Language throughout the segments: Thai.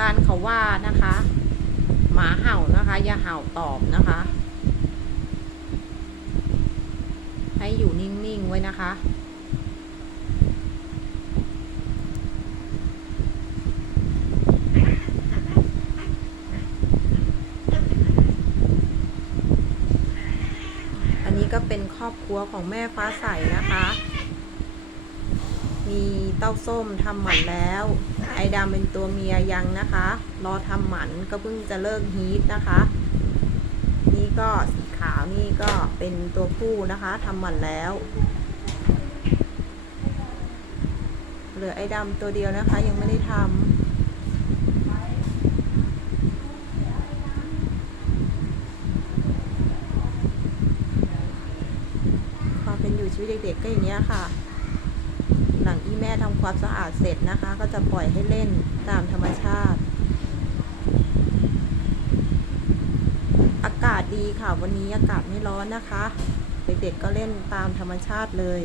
การเขาว่านะคะ หมาเห่านะคะ อย่าเห่าตอบนะคะ ให้อยู่นิ่ง ๆ ไว้นะคะ อันนี้ก็เป็นครอบครัวของแม่ฟ้าใสนะคะ มีเต้าส้มทำหมันแล้ว ไอดำเป็นตัวเมียยังนะคะ รอทำหมันก็เพิ่งจะเลิกฮีทนะคะ นี่ก็สีขาวนี่ก็เป็นตัวผู้นะคะทำหมันแล้วเหลือไอดำตัวเดียวนะคะ ยังไม่ได้ทำเป็นอยู่ชีวิตเด็กๆก็อย่างเงี้ยค่ะ หลังที่แม่ทำความสะอาดเสร็จนะคะ ก็จะปล่อยให้เล่นตามธรรมชาติ อากาศดีค่ะวันนี้อากาศไม่ร้อนนะคะ เด็กๆก็เล่นตามธรรมชาติเลย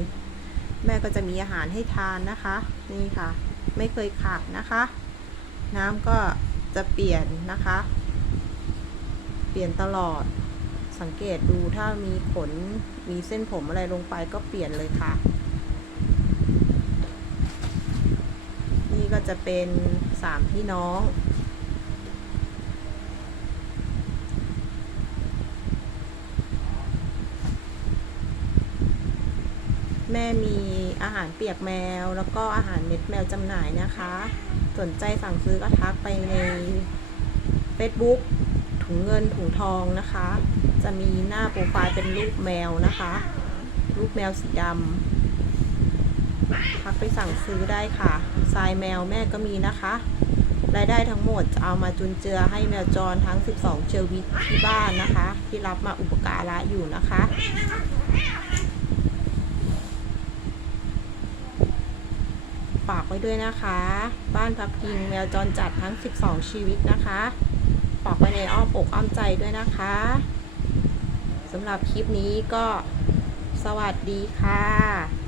แม่ก็จะมีอาหารให้ทานนะคะ นี่ค่ะ ไม่เคยขาดนะคะ น้ำก็จะเปลี่ยนนะคะ เปลี่ยนตลอดสังเกตดูถ้ามีขนมีเส้นผมอะไรลงไปก็เปลี่ยนเลยค่ะ นี่ก็จะเป็นสามพี่น้อง แม่มีอาหารเปียกแมว แล้วก็อาหารเม็ดแมวจำหน่ายนะคะ สนใจสั่งซื้อก็ทักไปใน Facebook ถุงเงินถุงทองนะคะ จะมีหน้าโปรไฟล์เป็นรูปแมวนะคะ รูปแมวสีดำ ทักไปสั่งซื้อได้ค่ะทรายแมวแม่ก็มีนะคะ รายได้ทั้งหมดจะเอามาจุนเจือให้แมวจรทั้ง 12 เชอวิตที่บ้านนะคะ ที่รับมาอุปการะอยู่นะคะฝากไว้ด้วยนะคะ บ้านพักพิงแมวจรจัดทั้ง 12 ชีวิตนะคะฝากไว้ในอ้อมอกอ้อมใจด้วยนะคะสำหรับคลิปนี้ก็สวัสดีค่ะ